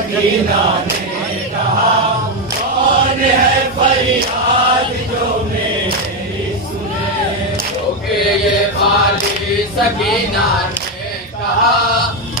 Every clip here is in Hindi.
सकीना ने कहा कौन है फरियाद जो मेरी सुने। ओके ये वाली सकीना ने कहा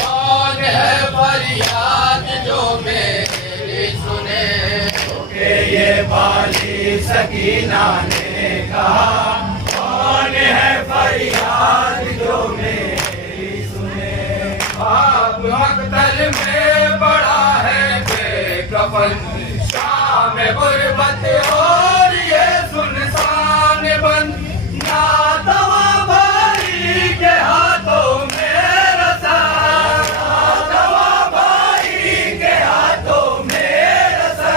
कौन है फरियाद जो मेरी सुने। ओके ये वाली सकीना ने कहा कौन है फरियाद जो मेरी सुने। आप मकतल में बड़ा है बेकफन शाम गुर्बत और ये सुनसान बन ना दवा भाई के हाथों में रसा। ना दवा भाई के हाथों में रसा।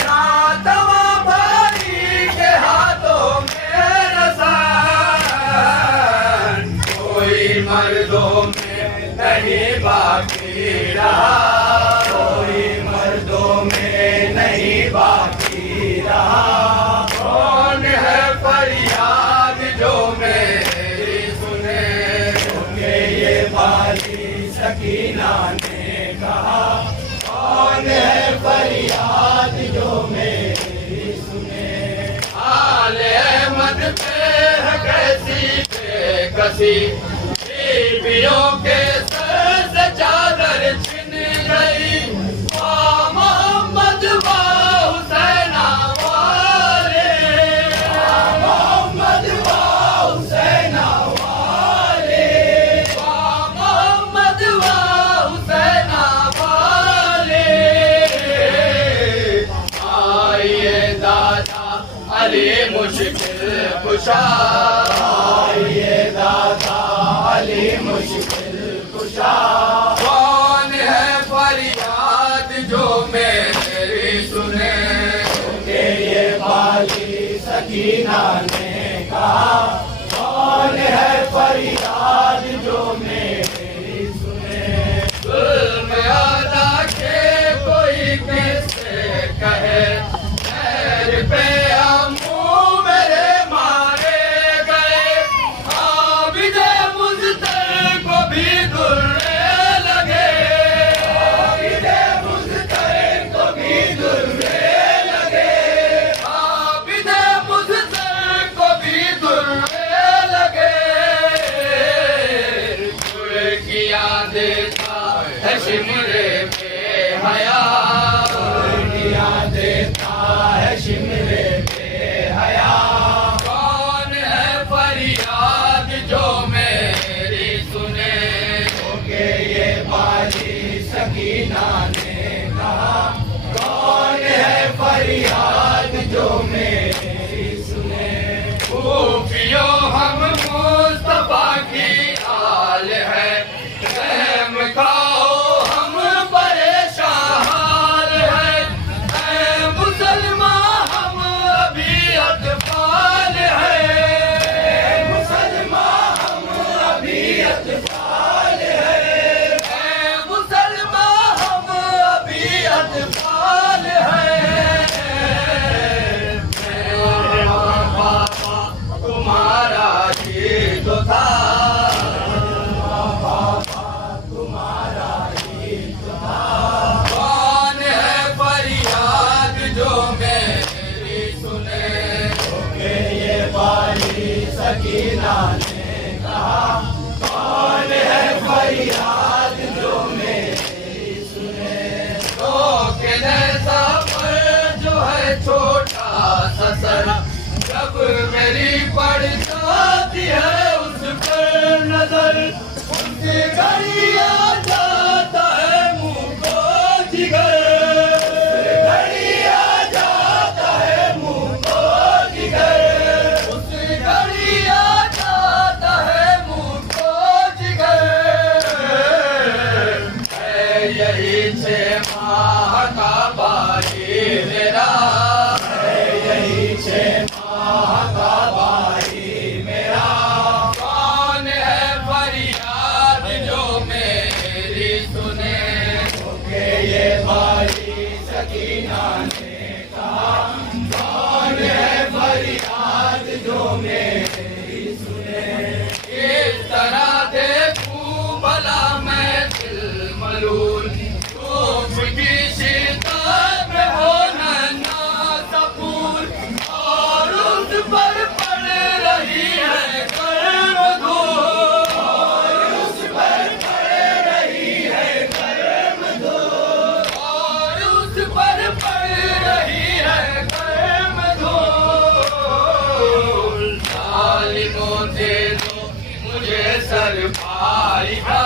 ना दवा भाई के हाथों में रसा। कोई मर्दों में नहीं बाकी रहा। कोई मर्दों में नहीं बाकी रहा। कौन है फरियाद जो मेरी सुने। क्योंकि ये वाली सकीना ने कहा कौन है फरियाद जो मेरी सुने। आले अहमद पे है कैसी बेकसी बीवियों के सर से चादर छिन गई। मोहम्मद व हुसैना वाले। मोहम्मद व हुसैना वाले। मोहम्मद व हुसैना वाले। कुशा। आइए दाता अली मुश्किल कुशा। कौन है फरियाद जो मेरी सुने। के ये बाली सकीना ने कहा, कौन है फरियाद जो मेरी सुने। जुल्म अदा के कोई किससे कहे, मेरे पे अम्मू मेरे मारे गए। आबिदे मुज़्तर को भी दुर्रे लगे। आबिदे मुज़्तर को भी दुर्रे लगे। आबिदे मुज़्तर को भी दुर्रे लगे। गुल किया देता है शिमरे पे हया। किया देता है शिमरे पे हया। कौन है फरियाद जो मेरी सुने। के ये बाली सकीना ने कहा, कौन है फरियाद जो मेरी सुने। खूफियों हम मुस्तफा की आल है, रहम खाओ हम परेशान हाल है। ऐ मुसलमान हम अभी अतफाल है। मुसलमान हम अभी अतफाल है। ऐ मुसलमान हम अभी अतफाल है। मेरा बाबा तुम्हारा ही तो था। तुम्हारा ही तो था। कौन है फरियाद जो मेरी सुने। के ये बाली सकीना ने कहा, कौन है फरियाद जो मेरी सुने। तो के जैसा पर जो है छोटा सा सर, जब मेरी पड़ जाती है उस पर नजर, उसकी घड़ी आ जाता है मुंह को जिगर। घड़ी आ जाता है मुंह को जिगर। उसकी घड़ी आ जाता है मुंह को जिगर। है यही 6 माह का भाई मेरा। है यही 6 माह का भाई मेरा। कौन है फरियाद जो मेरी सुने। के ये बाली सकीना ने कहा, कौन है फरियाद जो मेरी सुने। इस तरह देखूं भला मैं दिल मलूल, खूफ की शिद्दत में हो नन्हा सा फूल, और उस पर पड़ रही है गर्म धूल। और उस पर पड़ रही है गर्म धूप। और उस पर पड़ रही है गर्म धूल। जालिमों दे दो मुझे सर भाई का।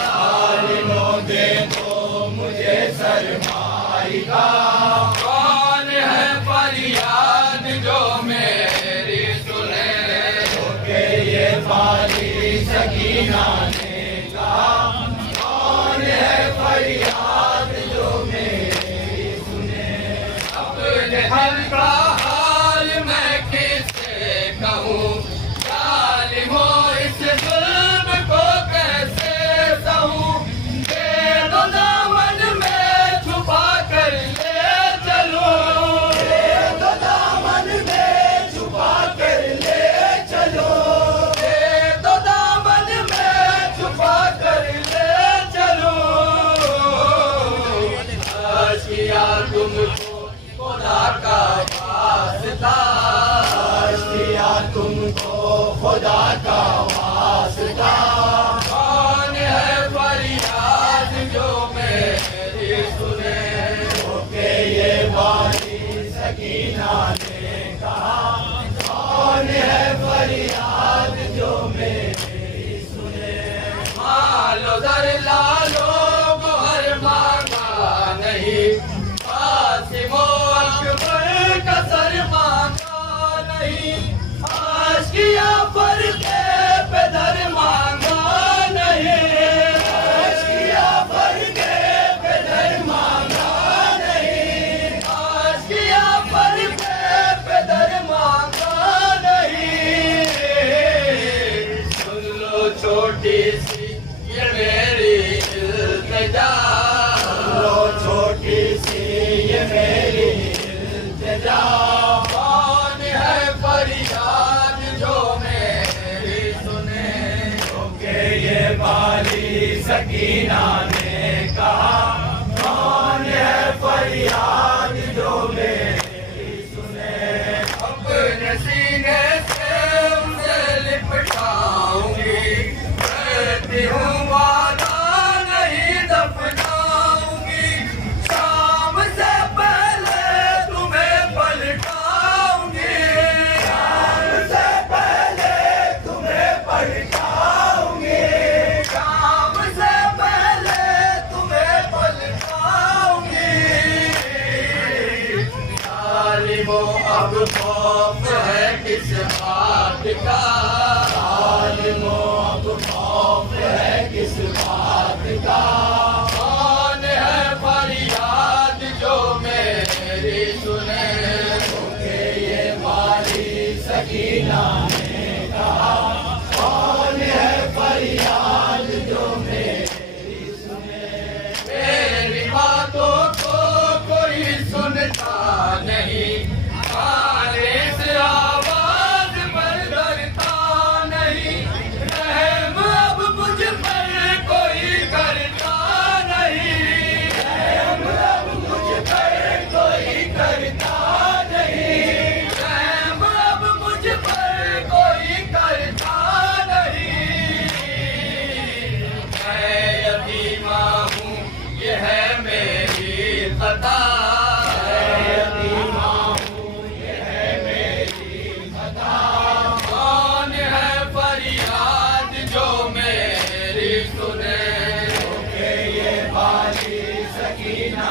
जालिमों दे दो मुझे सर भाई का। कौन है फरियाद जो मेरी सुने। के ये बाली सकीना ने कहा, कौन है फरियाद जो मेरी सुने। अपने हल का हाल मैं किससे कहूँ। जालिमों इस जुल्म को कैसे सहूँ। दे दो दामन में छुपा कर ले चलूं। तो दामन में छुपा कर ले चलो। दे दो दामन में छुपा कर ले चलूं। अर्ज़ किया तुमको खुदा का करता नहीं, खाने से आवाज पर डरता नहीं, रहम अब मुझ पर कोई करता नहीं, रहम अब मुझ पर कोई करता नहीं, रहम अब मुझ पर कोई करता नहीं। मैं यतीमा हूँ, ये है मेरी खता, यतीमा हूँ, ये है मेरी खता। कौन है फरियाद जो मेरी सुने, के ये बाली सकीना